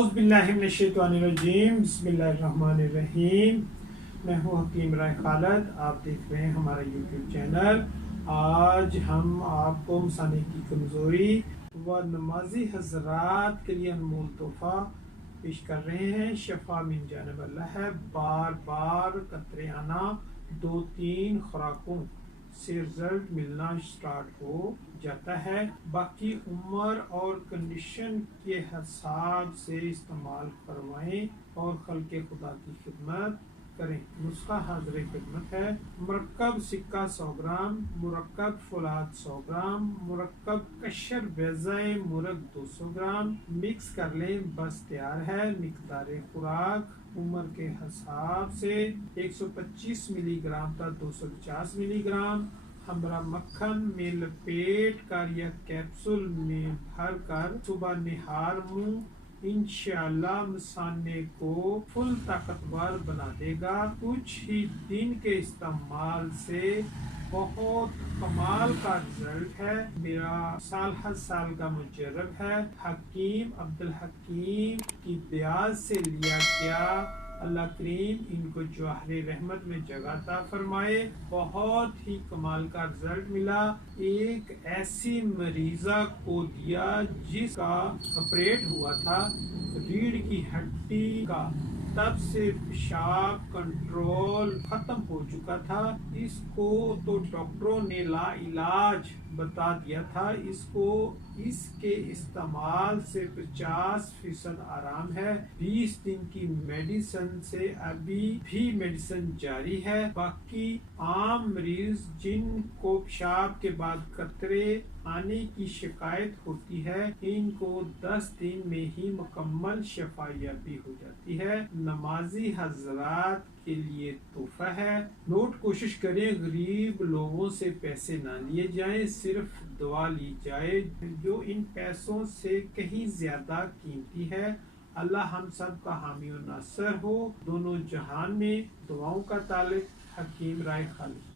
औज़ुबिल्लाहिमिनश्शैतानिर्रजीम बिस्मिल्लाहिर्रहमानिर्रहीम। मैं हूँ हकीम राय खालिद, आप देख रहे हैं हमारा यूट्यूब चैनल। आज हम आपको मसाने की कमज़ोरी व नमाजी हजरात के लिए अनमोल तोहफ़ा पेश कर रहे हैं। शफा मिन जानिब अल्लाह है। बार बार कतरे आना 2-3 खुराकों से रिजल्ट मिलना स्टार्ट हो जाता है। बाकी उम्र और कंडीशन के हिसाब से इस्तेमाल करवाएं और खल्क़े खुदा की खिदमत करें। नुस्खा हाज़िर खिदमत है। मुरक्कब सिक्का 100 ग्राम, मुरक्कब फुलाद 100 ग्राम, मुरक्कब कशर बेज़ाए मुरग 200 ग्राम मिक्स कर लें, बस तैयार है। मिकदार खुराक उम्र के हिसाब से 125 मिलीग्राम तक 250 मिलीग्राम हमरा मक्खन में लपेट कर या कैप्सूल में भर कर सुबह निहार मुंह इंशाअल्लाह मसाने को फुल ताकतवर बना देगा। कुछ ही दिन के इस्तेमाल से बहुत कमाल का रिजल्ट है। मेरा साल हर साल का मुजर्रब है। हकीम अब्दुल हकीम की ब्याज से लिया गया। अल्लाह करीम इनको जवाहर रहमत में जगह अता फरमाए। बहुत ही कमाल का रिजल्ट मिला। एक ऐसी मरीजा को दिया जिसका ऑपरेट हुआ था रीढ़ की हड्डी का, तब से पेशाब कंट्रोल खत्म हो चुका था। इसको तो डॉक्टरों ने ला इलाज बता दिया था। इसको इसके इस्तेमाल से 50% आराम है। 20 दिन की मेडिसिन से अभी भी मेडिसिन जारी है। बाकी आम मरीज जिनको पेशाब के बाद कतरे आने की शिकायत होती है, इनको 10 दिन में ही मुकम्मल शफायाबी हो जाती है। नमाजी हजरात के लिए तोहफा है। नोट कोशिश करें गरीब लोगों से पैसे ना लिए जाएं, सिर्फ दुआ ली जाए जो इन पैसों से कहीं ज्यादा कीमती है। अल्लाह हम सब का हामी और नासर हो दोनों जहान में। दुआओं का तालिक हकीम राय खालिद।